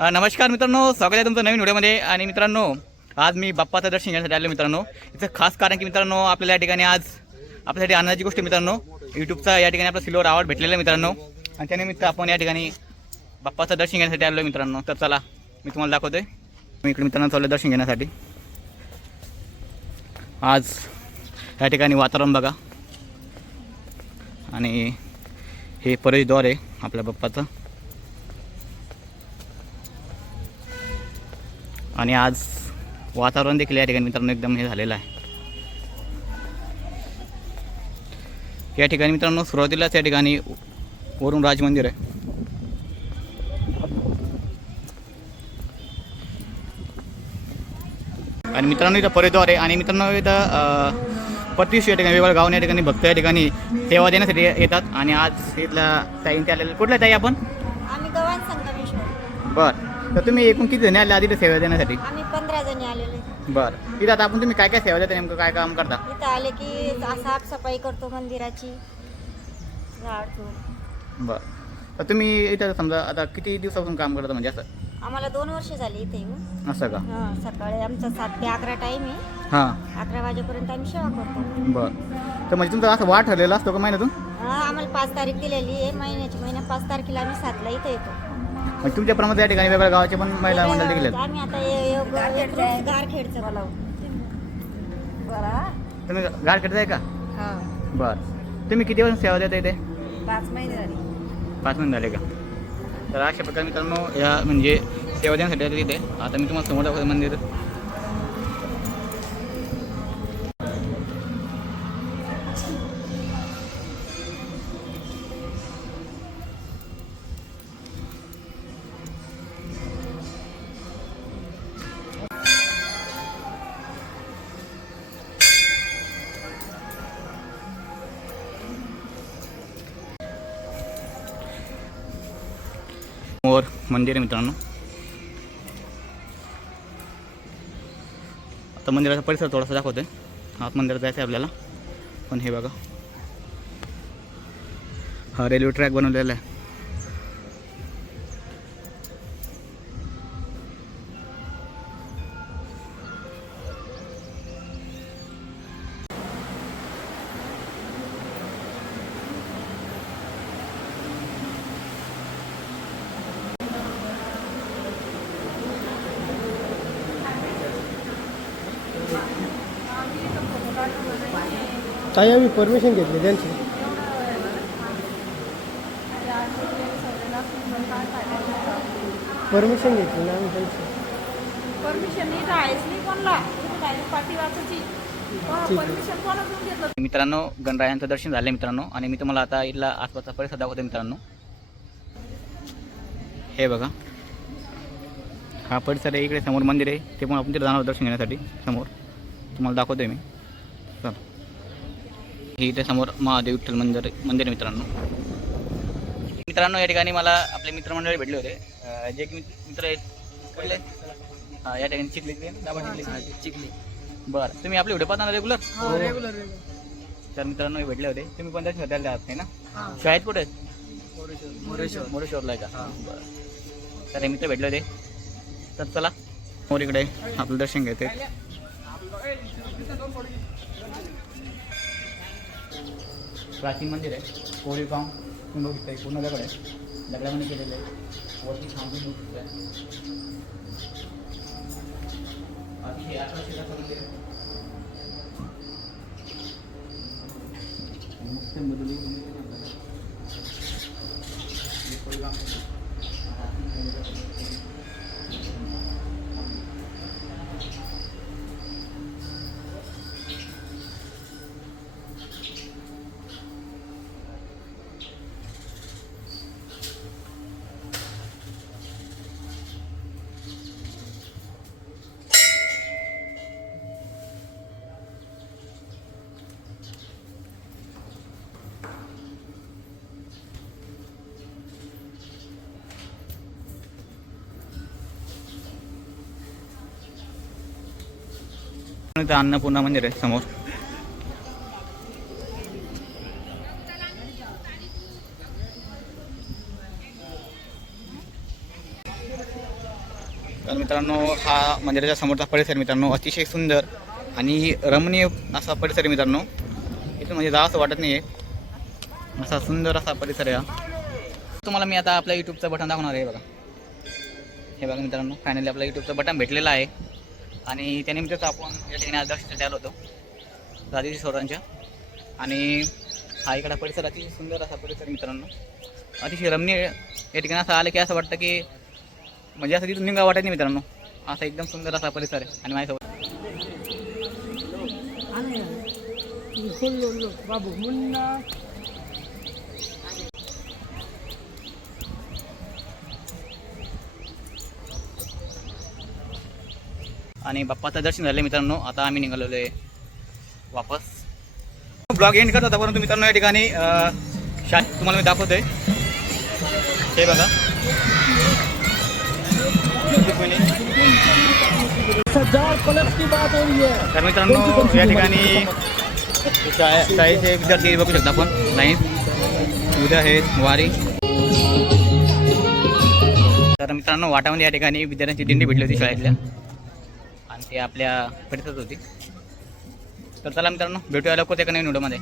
नमस्कार मित्रांनो स्वागत आहे तुमचं नवीन व्हिडिओमध्ये. आणि मित्रांनो आज मी बाप्पाचं दर्शन घेण्यासाठी आलो मित्रांनो. याचं खास कारण की मित्रांनो आपल्याला या ठिकाणी आज आपल्यासाठी आनंदाची गोष्ट मित्रांनो. यूट्यूबचा या ठिकाणी आपला सिल्वर अवॉर्ड भेटलेला मित्रांनो. आणि त्यानिमित्त आपण या ठिकाणी बाप्पाचं दर्शन घेण्यासाठी आलो मित्रांनो. तर चला मी तुम्हाला दाखवतोय. मी इकडे मित्रांनो चाललो दर्शन घेण्यासाठी. आज या ठिकाणी वातावरण बघा. आणि हे प्रवेशद्वार आहे आपल्या बाप्पाचं. आणि आज वातावरण देखील या ठिकाणी मित्रांनो एकदम हे झालेलं आहे. या ठिकाणी मित्रांनो सुरुवातीलाच या ठिकाणी वरून राज मंदिर आहे. आणि मित्रांनो इथं परिद्वार आहे आणि मित्रांनो इथं प्रतिष्ठ या ठिकाणी वेगवेगळ्या गावून या ठिकाणी भक्त या ठिकाणी सेवा देण्यासाठी येतात. आणि आज इथल्या ताईंचे आलेले कुठल्या ताई आपण? बरं. तर तुम्ही एकूण किती जणी आले आधी इथं सेवा देण्यासाठी? आम्ही पंधरा जणी आलेले बरं. तिथं आता आपण तुम्ही काय काय सेवा देता? नेमकं काय काम करता? इथं आले की साफसफाई करतो मंदिराची. झाडतो बरं. तर तुम्ही इथं समजा आता किती दिवसापासून काम करता म्हणजे असं? आम्हाला दोन वर्ष झाली इथे येऊन. असं का? हां सकाळी आमचा सात ते अकरा टाईम आहे. हां. अकरा वाजेपर्यंत आम्ही सेवा करतो. बरं. तर म्हणजे तुमचा असं वाट ठरलेला असतो का महिन्यातून? हां आम्हाला पाच तारीख दिलेली आहे. महिन्याची महिना पाच तारखेला आम्ही सातला इथं येतो. म्हणजे तुमच्याप्रमाणे या ठिकाणी वेगवेगळ्या गावाचे पण महिला मंडळ देखील आहेत. आम्ही आता ये- ये- ये- गारखेडचं बोलावं बरं तुम्ही करताय आहे का? हां. बरं. तुम्ही किती वर्ष सेवा देता इथे? पाच महिने झाले. पाच महिने झाले का? तर अशा प्रकारे मित्रांनो या म्हणजे सेवा देण्यासाठी आले तिथे आता मी तुम्हाला समोर दाखवतो मंदिर. समोर मंदिर आहे मित्रांनो. आता मंदिराचा परिसर थोडासा दाखवतोय आत मंदिरात जायचं आहे आपल्याला. पण हे बघा. हा रेल्वे ट्रॅक बनवलेला आहे. ताई आम्ही परमिशन घेतली त्यांची. परमिशन घेतली ना आम्ही त्यांची. मित्रांनो गणरायांचं दर्शन झालं मित्रांनो. आणि मी तुम्हाला आता इथला आसपासचा परिसर दाखवतो मित्रांनो. हे बघा. हा परिसर आहे इकडे समोर मंदिर आहे. ते पण आपण तिथे जाणार दर्शन घेण्यासाठी समोर. तुम्हाला दाखवतोय मी. चल. हे इथे समोर महादेव विठ्ठल मंदिर मंदिर आहे मित्रांनो. मित्रांनो या ठिकाणी मला आपले मित्रमंडळी भेटले होते. जे की मित्र आहेत. कुठले हां या ठिकाणी चिखली चिखली. चिखली. बरं. तुम्ही आपले व्हिडिओ पाहता रेग्युलर रेग्युलर तर मित्रांनो हे भेटले होते. तुम्ही पण दर्शन घ्यायला आहात नाही ना? शाळेत कुठे आहेत? मोरेश्वर. मोरेश्वरला आहे का? बरं. तर हे मित्र भेटले होते. तर चला. मोर इकडे आपलं दर्शन घेते. प्राचीन मंदिर आहे. कोळी काम तुम्ही बघितलं आहे पूर्ण दगड आहे दगडामध्ये केलेलं आहे. वरती थांबून बघू शकता मंदिर आहे. मुक्त मधुली कोळी इथं अन्नपूर्णा मंदिर आहे म्हणजे समोर. तर मित्रांनो हा मंदिराच्या समोरचा परिसर मित्रांनो अतिशय सुंदर आणि रमणीय असा परिसर आहे मित्रांनो. इथून म्हणजे जावं असं वाटत नाही आहे असा सुंदर असा परिसर आहे हा. तुम्हाला मी आता आपल्या यूट्यूबचं बटन दाखवणार आहे बघा. हे बघा मित्रांनो फायनली आपल्या यूट्यूबचं बटन भेटलेलं आहे. आणि त्यानिमित्तच आपण या ठिकाणी अध्यक्ष आलो होतो राजेश सौरांच्या आणि हा इकडा परिसर अतिशय सुंदर असा परिसर मित्रांनो अतिशय रमणीय या ठिकाणी असं आलं की असं वाटतं की म्हणजे असं तिथून निघा वाटत नाही मित्रांनो असा एकदम सुंदर असा परिसर आहे आणि माझ्यासोबत बाबू मुन्ना आणि बाप्पाचं दर्शन झालं मित्रांनो. आता आम्ही निघालेलो आहे वापस. ब्लॉग एंड करत होता परंतु मित्रांनो या ठिकाणी शा तुम्हाला मी दाखवतोय. हे बघा. हो तर मित्रांनो या ठिकाणी शाळे- शाळेचे विद्यार्थी बघू शकता आपण. लाईन उद्या आहेत वारी. तर मित्रांनो वाटामध्ये या ठिकाणी विद्यार्थ्यांची दिंडी भेटली होती शाळेतल्या. आणि ते आपल्या परिसरात होती. तर चला मित्रांनो भेटूया लवकर एका नवीन व्हिडिओमध्ये.